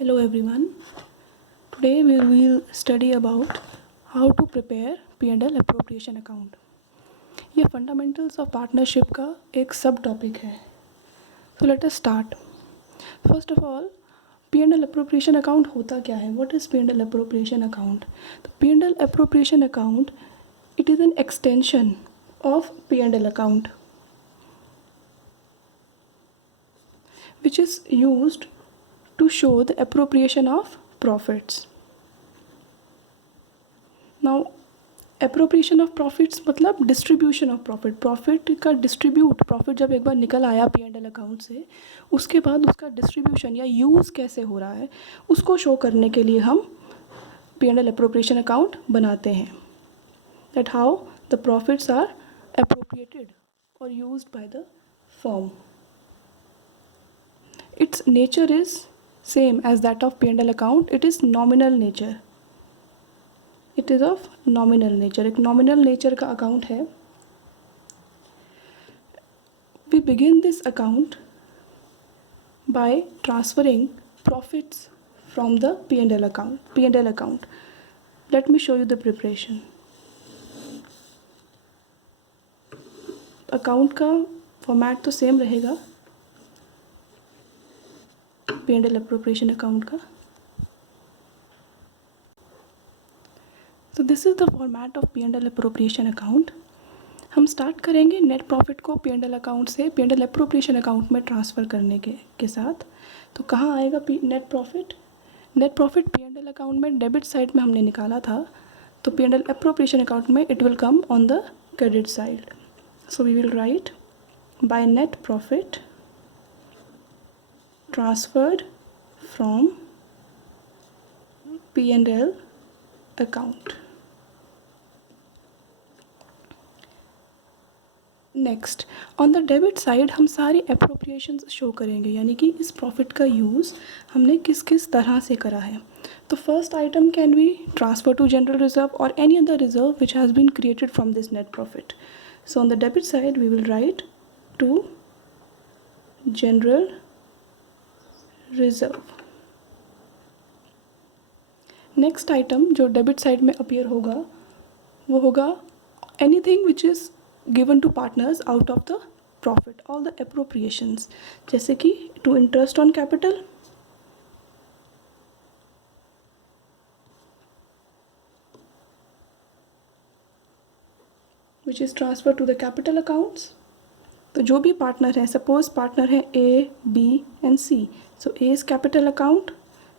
Hello everyone. Today we will study about how to prepare P&L appropriation account. ये fundamentals of partnership का एक सब topic है. So let us start. First of all, P&L appropriation account होता क्या है? What is P&L appropriation account? The P&L appropriation account, it is an extension of P&L account, which is used to show the appropriation of profits. Now appropriation of profits मतलब distribution of profit. Profit का distribute, profit जब एक बार निकल आया P&L account से, उसके बाद उसका डिस्ट्रीब्यूशन या यूज़ कैसे हो रहा है उसको शो करने के लिए हम P&L एप्रोप्रिएशन अकाउंट बनाते हैं. That how the profits are appropriated और used by the firm. It's nature is same as that of P&L account. It is nominal nature. It is of nominal nature. एक nominal nature का account है. We begin this account by transferring profits from the P&L account. Let me show you the preparation. Account का format तो same रहेगा P&L appropriation account का. तो this is the format of P&L appropriation account. हम start करेंगे net profit को P&L account से P&L appropriation account में ट्रांसफ़र करने के साथ. तो कहाँ आएगा net profit? Net profit P&L account में डेबिट साइड में हमने निकाला था, तो P&L एप्रोप्रिएशन अकाउंट में it will come on the credit side. So we will write by net profit transferred from P&L account. Next on the debit side हम सारी appropriations show करेंगे, यानी कि इस प्रॉफिट का यूज़ हमने किस किस तरह से करा है. तो first item can be transfer to general reserve और any other reserve which has been created from this net profit. So on the debit side we will write to general reserve. Next item जो debit side में appear होगा वो होगा anything which is given to partners out of the profit, all the appropriations, जैसे कि to interest on capital, which is transferred to the capital accounts. तो जो भी पार्टनर है, सपोज पार्टनर है A, B and C. So A is capital account,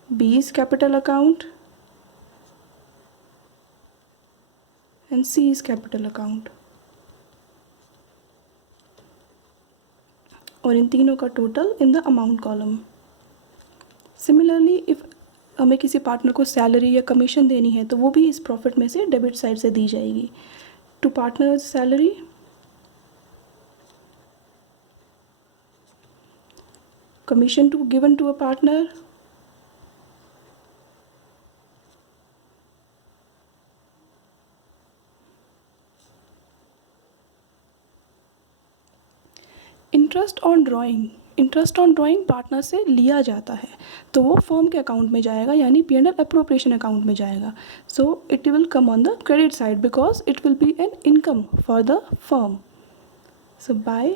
B is capital account and C is capital account. और इन तीनों का total in the amount column. Similarly if हमें किसी पार्टनर को सैलरी या कमीशन देनी है तो वो भी इस प्रॉफिट में से डेबिट साइड से दी जाएगी. To partners salary, commission to given to a partner, interest on drawing partner से लिया जाता है तो वो फर्म के अकाउंट में जाएगा, यानी P&L एप्रोप्रिएशन अकाउंट में जाएगा. So it will come on the credit side because it will be an income for the firm. So bye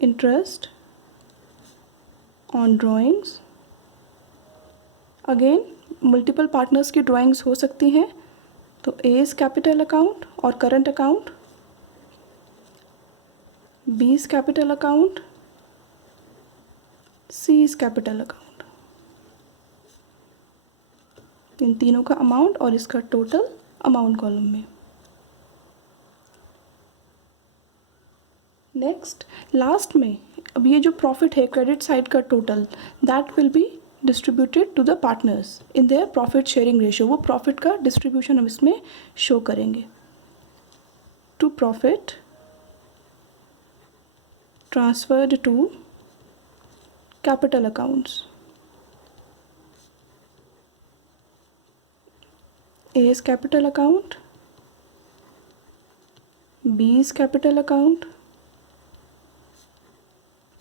interest on drawings, again multiple partners की ड्राइंग्स हो सकती हैं. तो A इज़ कैपिटल अकाउंट और current account, B is capital account, C is capital account. इन तीनों का amount और इसका टोटल अमाउंट कॉलम में. नेक्स्ट लास्ट में अब ये जो प्रॉफिट है क्रेडिट साइड का total, that will be distributed to the partners in their profit sharing ratio. वो प्रॉफिट का डिस्ट्रीब्यूशन हम इसमें शो करेंगे. To profit transferred to capital accounts. A is capital account, B is capital account,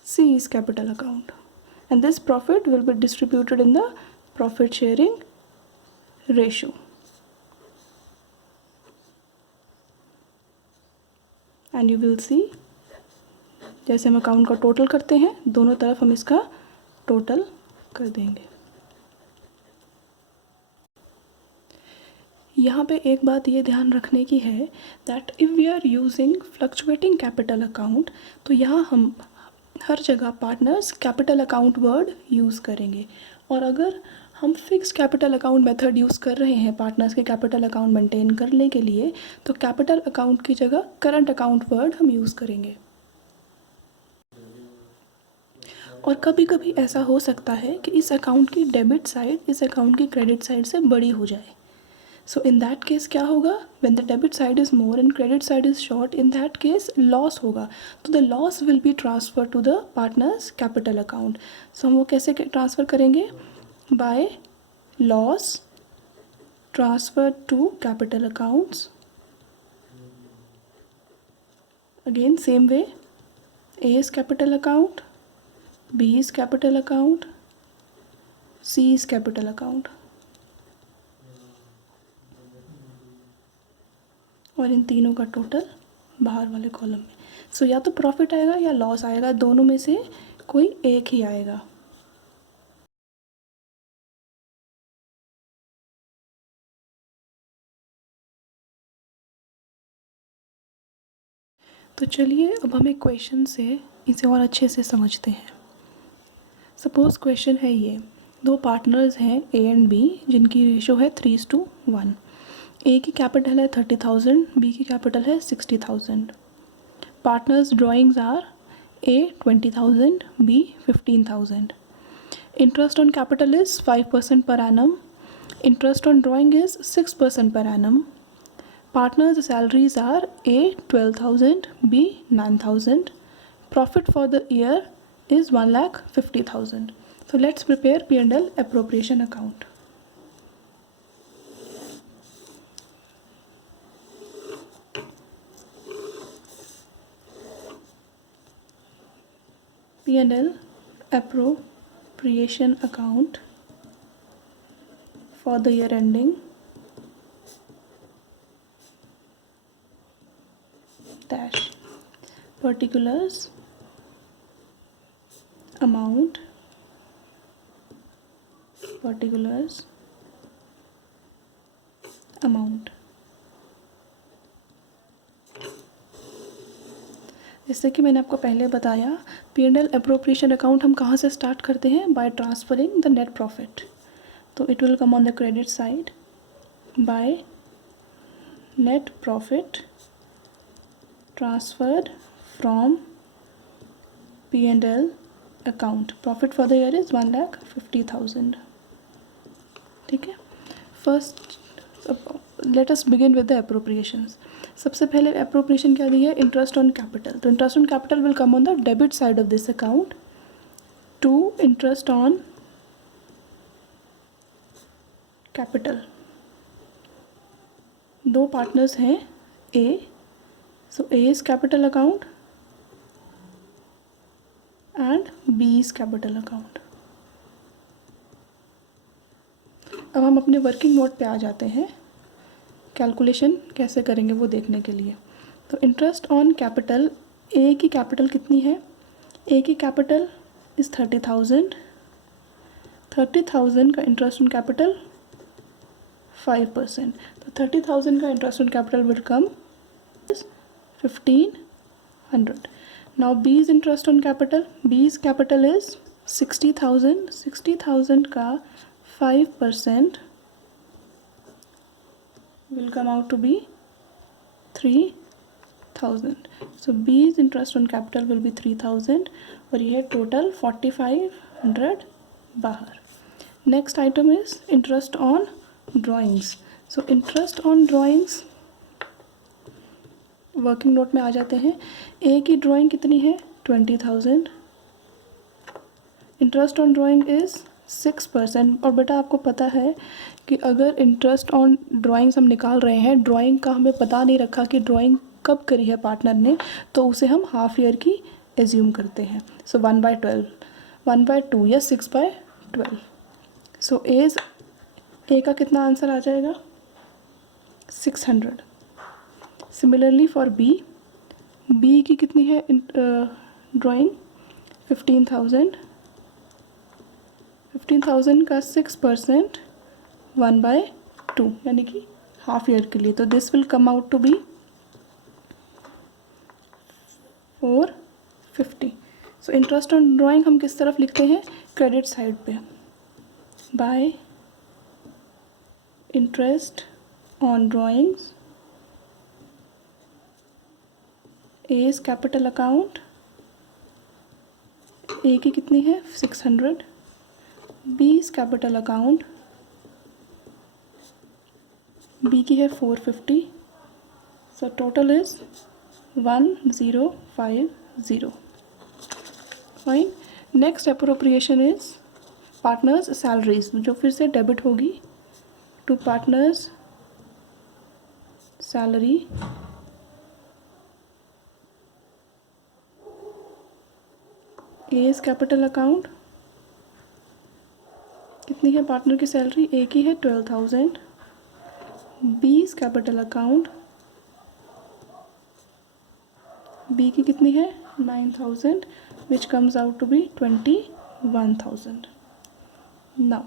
C is capital account. and this profit will be distributed in the profit sharing ratio. And you will see, जैसे हम account का total करते हैं दोनों तरफ हम इसका total कर देंगे। यहाँ पे एक बात ये ध्यान रखने की है that if we are using fluctuating capital account, तो यहाँ हम हर जगह partners capital account word use करेंगे, और अगर हम fix capital account method use कर रहे हैं पार्टनर्स के कैपिटल अकाउंट मेंटेन करने के लिए, तो कैपिटल अकाउंट की जगह करंट अकाउंट वर्ड हम यूज़ करेंगे। और कभी कभी ऐसा हो सकता है कि इस अकाउंट की डेबिट साइड इस अकाउंट की क्रेडिट साइड से बड़ी हो जाए। सो इन दैट केस क्या होगा, when the debit side is more and credit side is short, in that case loss होगा, तो the loss will be transfer to the partners capital account. So हम वो कैसे ट्रांसफ़र करेंगे, by loss transfer to capital accounts. Again same way, A is capital account, B is capital account, C is capital account, और इन तीनों का total बाहर वाले column में। सो या तो प्रॉफिट आएगा या लॉस आएगा, दोनों में से कोई एक ही आएगा। तो चलिए अब हम एक क्वेश्चन से इसे और अच्छे से समझते हैं। सपोज़ क्वेश्चन है ये, दो पार्टनर्स हैं A एंड B जिनकी रेशो है 3:1। A की कैपिटल है 30,000, B की कैपिटल है 60,000। Partners drawings are A 20,000, B 15,000। Interest on capital is 5% per annum. Interest on drawing is 6% per annum. Partners' salaries are A 12,000, B 9,000. Profit for the year is 1,50,000. So let's prepare P&L appropriation account. P&L appropriation account for the year ending dash particulars amount particulars amount। जैसे कि मैंने आपको पहले बताया, P&L appropriation account हम कहाँ से start करते हैं, by transferring the net profit. तो it will come on the credit side by net profit transferred from P&L account. Profit for the year is 1,50,000। ठीक है, first let us begin with the appropriations. सबसे पहले appropriation क्या दी है, interest on capital. तो interest on capital will come on the debit side of this account to interest on capital. दो partners हैं A, so A is capital account and B is capital account. अब हम अपने working note पे आ जाते हैं, calculation कैसे करेंगे वो देखने के लिए। तो इंटरेस्ट ऑन कैपिटल, ए की कैपिटल कितनी है, ए की कैपिटल इज़ 30,000। 30,000 का इंटरेस्ट ऑन कैपिटल 5%, तो 30,000 का interest on capital will come 1,500। Now B's interest on capital, B's capital is 60,000। 60,000 का 5% will come out to be 3,000. So B's interest on capital will be 3,000 और ये total 4,500 बाहर। Next item is interest on drawings. So interest on drawings working note में आ जाते हैं। ए की drawing कितनी है, 20,000। Interest on drawing is 6%। और बेटा आपको पता है कि अगर इंटरेस्ट ऑन ड्राइंग्स हम निकाल रहे हैं, ड्राइंग का हमें पता नहीं रखा कि ड्राइंग कब करी है पार्टनर ने, तो उसे हम हाफ ईयर की एज्यूम करते हैं। सो 1/12 1/2 या 6/12. सो ए का कितना आंसर आ जाएगा? 600. सिमिलरली फॉर बी की कितनी है ड्राइंग? 15,000. 15,000 का 6% 1/2 यानी कि हाफ ईयर के लिए. तो this will come out to be 450. So interest on drawing हम किस तरफ लिखते हैं? क्रेडिट साइड पे. By interest on drawings as capital account. A की कितनी है? 600. बीज कैपिटल अकाउंट. बी की है 450. So total is 1050. Fine. Next appropriation is partners salaries, जो फिर से डेबिट होगी to partners salary as capital account. कितनी है पार्टनर की सैलरी? ए की है 12,000. बीज कैपिटल अकाउंट. बी की कितनी है? 9,000 which comes out to be 21,000. Now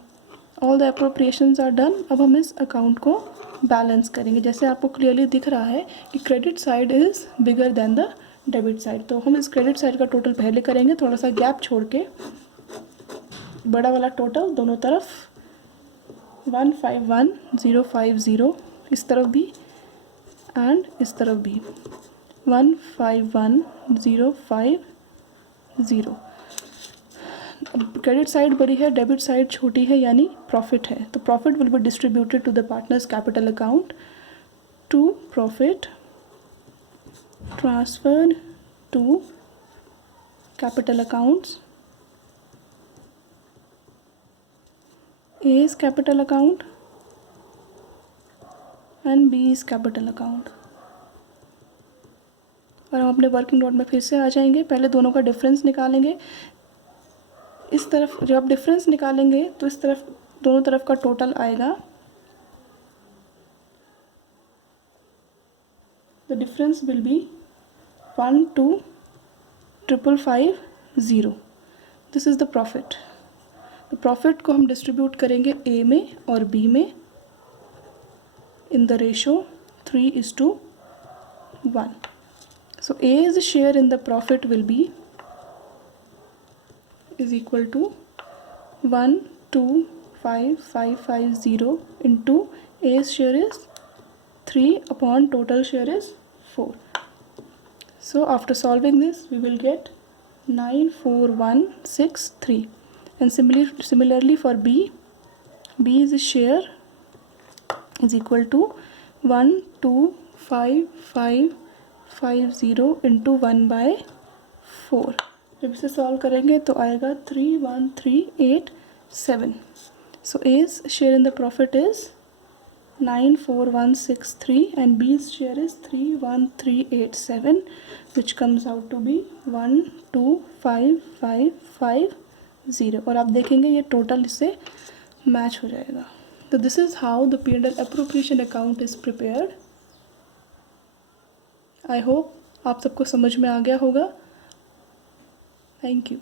all the appropriations are done. अब हम इस अकाउंट को बैलेंस करेंगे. जैसे आपको क्लियरली दिख रहा है कि credit side is bigger than the debit side. तो हम इस क्रेडिट साइड का टोटल पहले करेंगे, थोड़ा सा गैप छोड़ के. बड़ा वाला टोटल दोनों तरफ 151,050, इस तरफ भी एंड इस तरफ भी 151,050. क्रेडिट साइड बड़ी है, डेबिट साइड छोटी है, यानी प्रॉफिट है. तो profit will be distributed to the partners capital account. To profit transferred to capital accounts A's capital account and B's capital account. और हम अपने वर्किंग नोट में फिर से आ जाएंगे. पहले दोनों का डिफरेंस निकालेंगे. इस तरफ जब आप डिफरेंस निकालेंगे तो इस तरफ दोनों तरफ का टोटल आएगा. The difference will be 12,550. This is the profit. तो प्रॉफिट को हम डिस्ट्रीब्यूट करेंगे ए में और बी में in the ratio 3:1. So A's share in the profit will be is equal to 125,550 into A's share is 3 upon total share is 4. So after solving this we will get 94163. And similarly for B's share is equal to 125,550 into 1/4. जब इसे solve करेंगे तो आएगा 31387. सो A's share in the profit is 94163 and B's share is 31387, which comes out to be 125,550. और आप देखेंगे ये total इससे मैच हो जाएगा. तो this is how the P&L appropriation account is prepared. I hope आप सबको समझ में आ गया होगा. Thank you.